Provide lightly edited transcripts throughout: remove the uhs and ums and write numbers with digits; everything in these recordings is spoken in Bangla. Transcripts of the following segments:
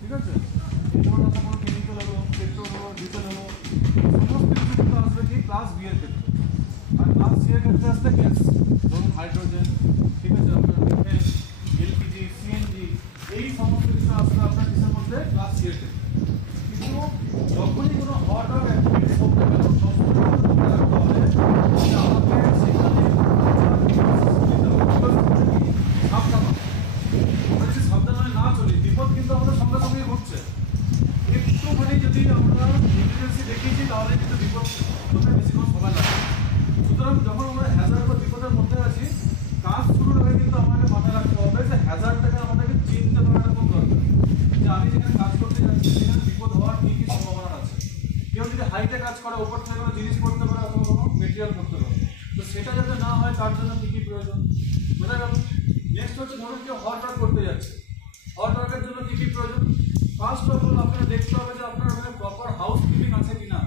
ঠিক আছে? এই ধরুন আপনার কোনো কেমিক্যাল হলো, পেট্রোল হলো, ডিজেল হলো, সমস্ত কিছু কিন্তু আসবে কি ক্লাস বি এর ক্ষেত্রে। আর ক্লাস সি এর ক্ষেত্রে আসবে গ্যাস, ধরুন হাইড্রোজেন, ঠিক আছে, আপনার মিথেন, এলপিজি, সিএনজি, এই সমস্ত কিছু আসবে আপনার কিসের মধ্যে? ক্লাস সি এর ক্ষেত্রে। কিন্তু যখনই কোনো হট আর অ্যাক্টিভিটি করতে গেল সবসময় মনে রাখতে হবে যে আমাকে সেখানে সাবধানে না চলি, বিপদ কিন্তু আমাদের সঙ্গে সঙ্গেই ঘটছে। একটুখানি যদি আমরা ইমার্জেন্সি দেখিয়েছি তাহলে কিন্তু বিপদ হতে বেশিক্ষণ সময় লাগে। সুতরাং যখন আমরা হ্যাজার্ড বা বিপদের মধ্যে আছি, কাজ শুরুর আগে কিন্তু আমাকে মাথায় রাখতে হবে যে হ্যাজার্ডটাকে আমাদেরকে চিনতে পারাটা খুব দরকার, যে আমি যেখানে কাজ করতে যাচ্ছি সেখানে বিপদ হওয়ার কী কী সম্ভাবনা আছে। কেউ যদি হাইটে কাজ করে, ওপর থেকে কোনো জিনিস করতে পারে অথবা কোনো মেটেরিয়াল করতে পারে, তো সেটা যাতে না হয় তার জন্য কী কী প্রয়োজন বোঝা গেল। নেক্সট হচ্ছে ধরুন কেউ হট ওয়ার্ক করতে যাচ্ছে, হট ওয়ার্কের জন্য কী কী প্রয়োজন? ফার্স্ট অফ অল আপনাকে দেখতে হবে যে আপনার ওখানে প্রপার হাউস কিপিং আছে কিনা।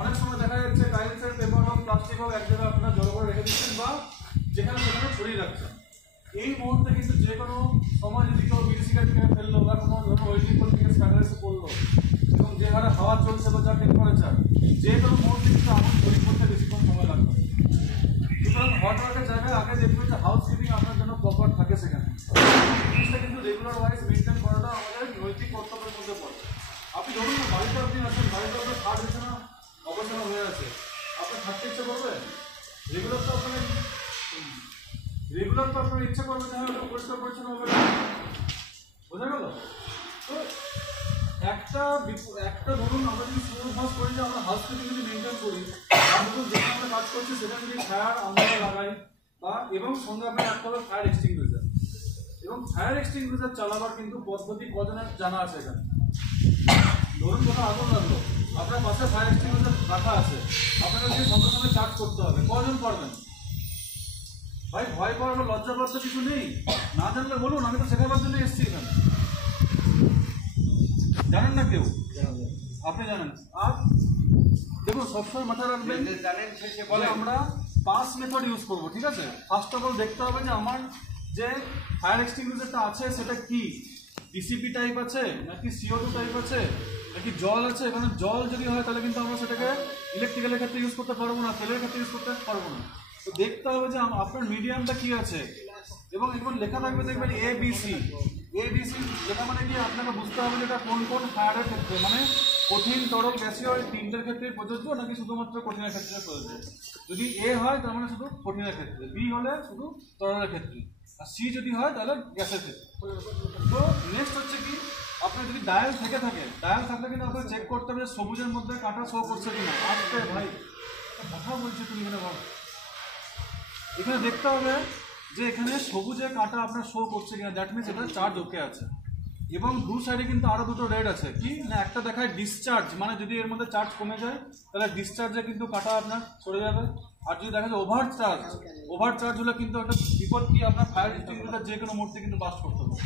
অনেক সময় দেখা যাচ্ছে টাইলসের পেপার হোক, প্লাস্টিক হোক, এক জায়গায় আপনার জড়ো করে রেখে দিচ্ছেন বা যেখানে সেখানে ছড়িয়ে রাখছেন। এই মুহূর্তে কিন্তু যে কোনো সময় যদি কেউ বিড়ি সিগারেট খেয়ে ফেললো বা কোনো ধরো ওয়েল্ডিং করতে গিয়ে স্টার্টার এসে পড়লো এবং যে হারে হাওয়া চলছে বা যা টেম্পারেচার, যে কোনো মুহূর্তে কিন্তু আমার তৈরি করতে বেশিক্ষণ সময় লাগবে। সুতরাং হট ওয়ার্কের জায়গায় আগে দেখবেন যে হাউস কিপিং আপনার জন্য প্রপার থাকে সেখানে। জিনিসটা কিন্তু রেগুলার ওয়াইজ মেনটেন করাটা আমাদের নৈতিক কর্তব্যের মধ্যে পড়ে। আপনি ধরুন না বাড়িতে আপনি আছেন, বাড়িতে আপনার খাট বিছানা অবসানা হয়ে আছে, আপনার থাকতে ইচ্ছে করবে? রেগুলার তো আপনার ইচ্ছা করবে যে হ্যাঁ পরিষ্কার পরিচ্ছন্ন হবে, বোঝা গেল? তো একটা ধরুন আমরা যদি পূর্বাভাস করি যে আমরা হাউস কিপিং যদি মেনটেন করি, ধরুন যেখানে আমরা কাজ করছি সেটা যদি ফায়ার আমরা লাগাই বা এবং সঙ্গে আপনার একটা হবে ফায়ার এক্সটিংগুইশার, এবং ফায়ার এক্সটিংগুইশার চালাবার কিন্তু পদ্ধতি কজনের জানা আছে এখানে? ধরুন কোথাও আগুন লাগলো, আপনার পাশে ফায়ার এক্সটিংগুইশার রাখা আছে, আপনাকে যদি সঙ্গে সঙ্গে চার্জ করতে হবে, কজন পারবেন? ভাই ভয় পাওয়ার বা লজ্জা পাওয়ার তো কিছু নেই, না জানলে বলুন, আমি তো শেখাবার জন্য এসেছি এখানে। জানেন না কেউ? আপনি জানেন। আর দেখুন সবসময় মাথায় রাখবেন বলে আমরা পাস মেথড ইউজ করবো, ঠিক আছে? ফার্স্ট অফ অল দেখতে হবে যে আমার যে ফায়ার এক্সটিংগুইশারটা আছে সেটা কি পিসিপি টাইপ আছে নাকি CO2 টাইপ আছে নাকি জল আছে। এখানে জল যদি হয় তাহলে কিন্তু আমরা সেটাকে ইলেকট্রিক্যালের ক্ষেত্রে ইউজ করতে পারবো না, তেলের ক্ষেত্রে ইউজ করতে পারবো না। তো দেখতে হবে যে আপনার মিডিয়ামটা কি আছে, এবং এবার লেখা থাকবে দেখবেন ABC লেখা মানে কি আপনাকে বুঝতে হবে যে এটা কোন কোন ফায়ারের ক্ষেত্রে, মানে কঠিন, তরল, গ্যাসীয় এই তিনটের ক্ষেত্রে প্রযোজ্য নাকি শুধুমাত্র কঠিনের ক্ষেত্রে প্রযোজ্য। যদি A হয় তার মানে শুধু কঠিনের ক্ষেত্রে, B হলে শুধু তরলের ক্ষেত্রে, আর C যদি হয় তাহলে গ্যাসের ক্ষেত্রে। তো নেক্সট হচ্ছে কি, আপনার যদি ডায়াল থেকে থাকে, ডায়াল থাকলে কিন্তু আপনার চেক করতে হবে যে সবুজের মধ্যে কাঁটা শো করছে কিনা। আসতে ভাই কথা বলছি তুমি এখানে ভাব, এখানে দেখতে হবে যে এখানে সবুজে কাঁটা আপনার শো করছে কিনা, দ্যাট মিনস এটা চার্জ ওকে আছে। এবং দু সাইডে কিন্তু আরো দুটো রেড আছে, কি না একটা দেখায় ডিসচার্জ, মানে যদি এর মধ্যে চার্জ কমে যায় তাহলে ডিসচার্জে কিন্তু কাঁটা আপনার সরে যাবে। আর যদি দেখা যায় ওভার চার্জ হলে কিন্তু একটা বিপদ, কি আপনার ফায়ার এক্সটিংগুইশার যে কোনো মুহূর্তে কিন্তু বাস্ট করতে হবে।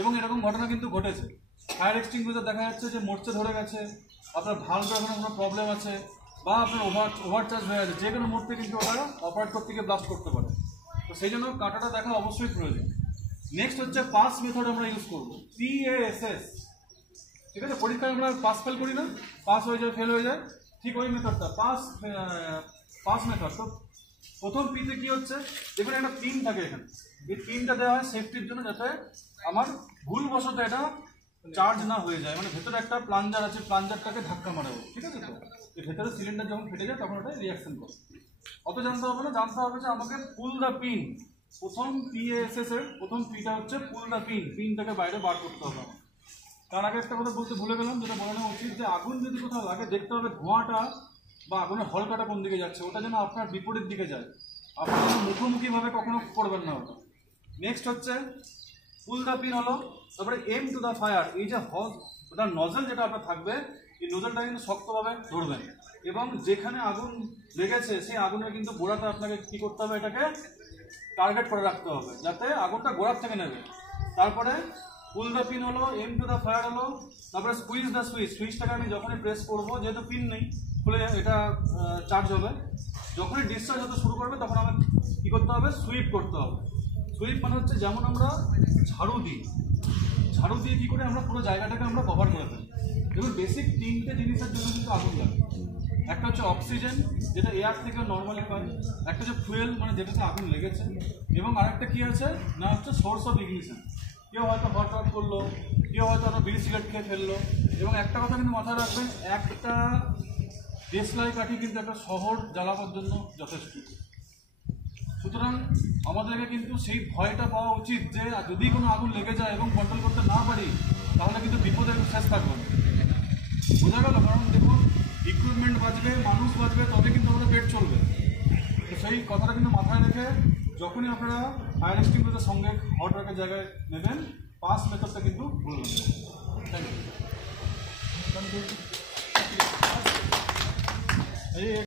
এবং এরকম ঘটনা কিন্তু ঘটেছে, ফায়ার এক্সটিংগুইশার দেখা যাচ্ছে যে মরচে ধরে গেছে, আপনার ভালভে কোনো প্রবলেম আছে বা আপনার ওভার চার্জ হয়ে গেছে, যে কোনো মুহূর্তে কিন্তু ওটা অপারেট করতে গিয়ে ব্লাস্ট করতে পারে। তো সেই জন্য কাঁটাটা দেখা অবশ্যই প্রয়োজন। নেক্সট হচ্ছে পাস মেথড আমরা ইউজ করবো, PASS, ঠিক আছে? পরীক্ষায় আমরা পাস ফেল করি না, পাস হয়ে যায় ফেল হয়ে যায়, ঠিক ওই মেথডটা পাস মেথড। তো প্রথম পিতে কি হচ্ছে দেখুন একটা পিন থাকে এখানে, এই পিনটা দেওয়া হয় সেফটির জন্য, যাতে আমার ভুলবশত এটা চার্জ না হয়ে যায়, মানে ভেতরে একটা প্লাঞ্জার আছে, প্লাঞ্জারটাকে ধাক্কা মারাবো, ঠিক আছে? তো এই ভেতরে সিলিন্ডার যখন ফেটে যায় তখন ওটা রিয়াকশন করে। অত জানতে হবে না, জানতে হবে যে আমাকে পুল দ্য পিন, প্রথম PASS এর প্রথম পিটা হচ্ছে পুল দ্য পিনটাকে বাইরে বার করতে হবে। তার আগে একটা কথা বলতে ভুলে গেলাম, যেটা বলানো উচিত, যে আগুন যদি কোথাও লাগে দেখতে হবে ধোঁয়াটা বা আগুনের হলকাটা কোন দিকে যাচ্ছে, ওটা যেন আপনার বিপরীত দিকে যায়, আপনার যেন মুখোমুখিভাবে কখনো করবেন না ওটা। নেক্সট হচ্ছে পুল দ্য পিন হলো, তারপরে এম টু দ্য ফায়ার, এই যে ওটা নজল যেটা আপনার থাকবে, এই নজলটা কিন্তু শক্তভাবে ধরবেন এবং যেখানে আগুন লেগেছে সেই আগুনের কিন্তু গোড়াটা আপনাকে কী করতে হবে, এটাকে টার্গেট করে রাখতে হবে যাতে আগুনটা গোড়ার থেকে নেবে। তারপরে পুল দ্য পিন হলো, এম টু দ্য ফায়ার হলো, তারপরে স্কুইজ দ্য সুইচটাকে আমি যখনই প্রেস করবো, যেহেতু পিন নেই খুলে এটা চার্জ হবে, যখনই ডিসচার্জ হতে শুরু করবে তখন আমাকে কী করতে হবে, সুইপ করতে হবে। সুইপ মানে হচ্ছে যেমন আমরা ঝাড়ু দিই, ঝাড়ু দিয়ে কী করে আমরা পুরো জায়গাটাকে আমরা কভার করে ফেলি। দেখুন বেসিক 3টে জিনিসের জন্য কিন্তু আগুন লাগে। একটা হচ্ছে অক্সিজেন, যেটা এয়ার থেকে নর্মালি পায়, একটা হচ্ছে ফুয়েল মানে যেটাতে আগুন লেগেছে, এবং আরেকটা কী আছে না হচ্ছে সোর্স অফ ইগনিশন। কেউ হয়তো হট ওয়াট করলো, কেউ হয়তো একটা বিড়ি সিগারেট খেয়ে ফেললো। এবং একটা কথা কিন্তু মাথায় রাখবেন, একটা দেশলাই কাঠি কিন্তু একটা শহর জ্বালাবার জন্য যথেষ্ট। সুতরাং আমাদেরকে কিন্তু সেই ভয়টা পাওয়া উচিত যে যদি কোনো আগুন লেগে যায় এবং কন্ট্রোল করতে না পারি তাহলে কিন্তু বিপদের শেষ থাকবে না। বোঝা গেল? কারণ দেখুন ইকুইপমেন্ট বাঁচবে, মানুষ বাঁচবে, তবে কিন্তু আমাদের পেট চলবে। তো সেই কথাটা কিন্তু মাথায় রেখে যখনই আপনারা ফায়ার এক্সটিংগুইশারের সঙ্গে হট ওয়াটার জায়গায় নেবেন, পাস মেথডটা কিন্তু ভুলবেন। Thank you.